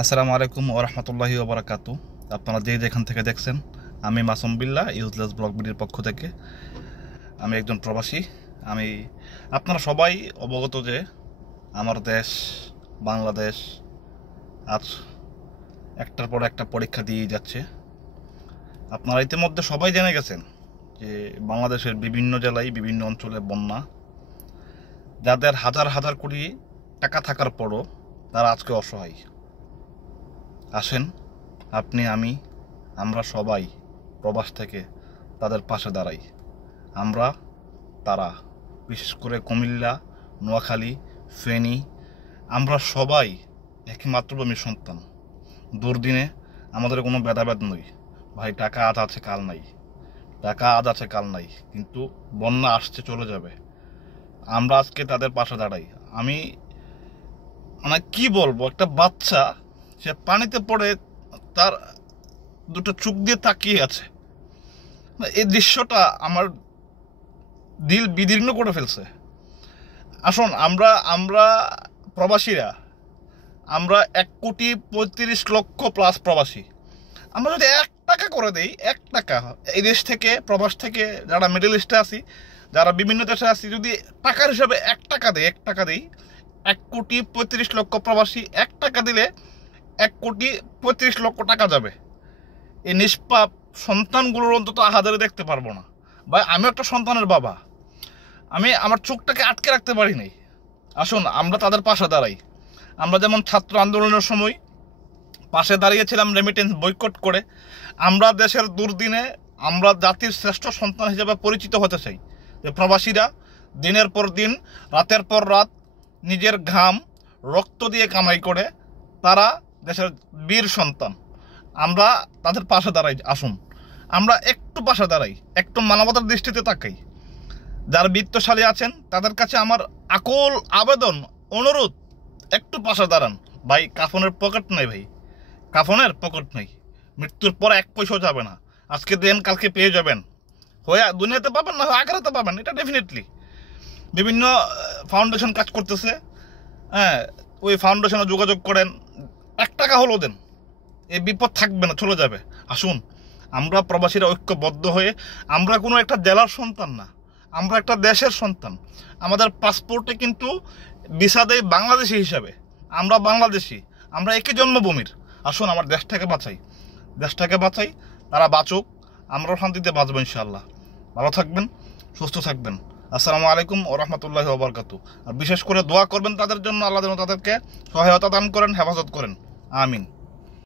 আসসালামু আলাইকুম ওয়া রাহমাতুল্লাহি ওয়া বারাকাতু। আপনারা যেখান থেকে দেখছেন, আমি মাসুম বিল্লাহ ইউজলেস ব্লগ ভিডিওর পক্ষ থেকে। আমি একজন প্রবাসী। আমি আপনারা সবাই অবগত যে আমার দেশ বাংলাদেশ আজ একটার পর একটা পরীক্ষা দিয়ে যাচ্ছে। আপনারা ইতিমধ্যে সবাই জেনে গেছেন যে বাংলাদেশের বিভিন্ন জেলায় বিভিন্ন অঞ্চলে বন্যা, যাদের হাজার হাজার কোটি টাকা থাকার পরও তারা আজকে অসহায়। আসেন আপনি আমরা সবাই প্রবাস থেকে তাদের পাশে দাঁড়াই। আমরা তারা বিশেষ করে কুমিল্লা, নোয়াখালী, ফেনী, আমরা সবাই একই মাতৃভূমির সন্তান। দুর্দিনে আমাদের কোনো ভেদাভেদ নই। ভাই টাকা আজ আছে কাল নাই, টাকা আজ আছে কাল নাই, কিন্তু বন্যা আসছে চলে যাবে। আমরা আজকে তাদের পাশে দাঁড়াই। আমি কি বলবো, একটা বাচ্চা সে পানিতে পড়ে তার দুটো চোখ দিয়ে তাকিয়ে আছে। এই দৃশ্যটা আমার দিল বিদীর্ণ করে ফেলছে। আসুন আমরা প্রবাসীরা, আমরা 1,35,00,000 প্লাস প্রবাসী। আমরা যদি 1 টাকা করে দেই, 1 টাকা এই দেশ থেকে, প্রবাস থেকে যারা মিডল ইস্টে আছি, যারা বিভিন্ন দেশে আছি, যদি টাকার হিসাবে 1 টাকা দেই, 1,35,00,000 প্রবাসী 1 টাকা দিলে 1,35,00,000 টাকা যাবে। এই নিষ্পাপ সন্তানগুলোর অন্তত আহাজারে দেখতে পারবো না। ভাই আমি একটা সন্তানের বাবা, আমি আমার চোখটাকে আটকে রাখতে পারি নাই। আসুন আমরা তাদের পাশে দাঁড়াই। আমরা যেমন ছাত্র আন্দোলনের সময় পাশে দাঁড়িয়েছিলাম রেমিটেন্স বয়কট করে, আমরা দেশের দুর্দিনে আমরা জাতির শ্রেষ্ঠ সন্তান হিসেবে পরিচিত হতে চাই। যে প্রবাসীরা দিনের পর দিন, রাতের পর রাত নিজের ঘাম রক্ত দিয়ে কামাই করে, তারা দেশের বীর সন্তান। আমরা তাদের পাশে দাঁড়াই। আসুন আমরা একটু পাশে দাঁড়াই, একটু মানবতার দৃষ্টিতে তাকাই। যারা বিত্তশালী আছেন তাদের কাছে আমার আকুল আবেদন, অনুরোধ, একটু পাশে দাঁড়ান। ভাই কাফনের পকেট নেই, ভাই কাফনের পকেট নেই। মৃত্যুর পর 1 পয়সাও যাবে না। আজকে দেন কালকে পেয়ে যাবেন, হয়ে দুনিয়াতে পাবেন, না হয় আখেরাতে পাবেন, এটা ডেফিনেটলি। বিভিন্ন ফাউন্ডেশন কাজ করতেছে, হ্যাঁ, ওই ফাউন্ডেশনে যোগাযোগ করেন, 1 টাকা হলেও দেন, এই বিপদ থাকবে না, চলে যাবে। আসুন আমরা প্রবাসীরা ঐক্যবদ্ধ হয়ে, আমরা কোনো একটা জেলার সন্তান না, আমরা একটা দেশের সন্তান। আমাদের পাসপোর্টে কিন্তু ভিসা দেয় বাংলাদেশি হিসাবে, আমরা বাংলাদেশি, আমরা একই জন্মভূমির। আসুন আমার দেশটাকে বাঁচাই, দেশটাকে বাঁচাই, তারা বাঁচুক, আমরাও শান্তিতে বাঁচবো ইনশাআল্লাহ। ভালো থাকবেন, সুস্থ থাকবেন। আসসালামু আলাইকুম ওয়া রাহমাতুল্লাহি ওয়া বারাকাতুহু। আর বিশেষ করে দোয়া করবেন তাদের জন্য, আল্লাহ যেন তাদেরকে সহায়তা দান করেন, হেফাজত করেন। আমিন।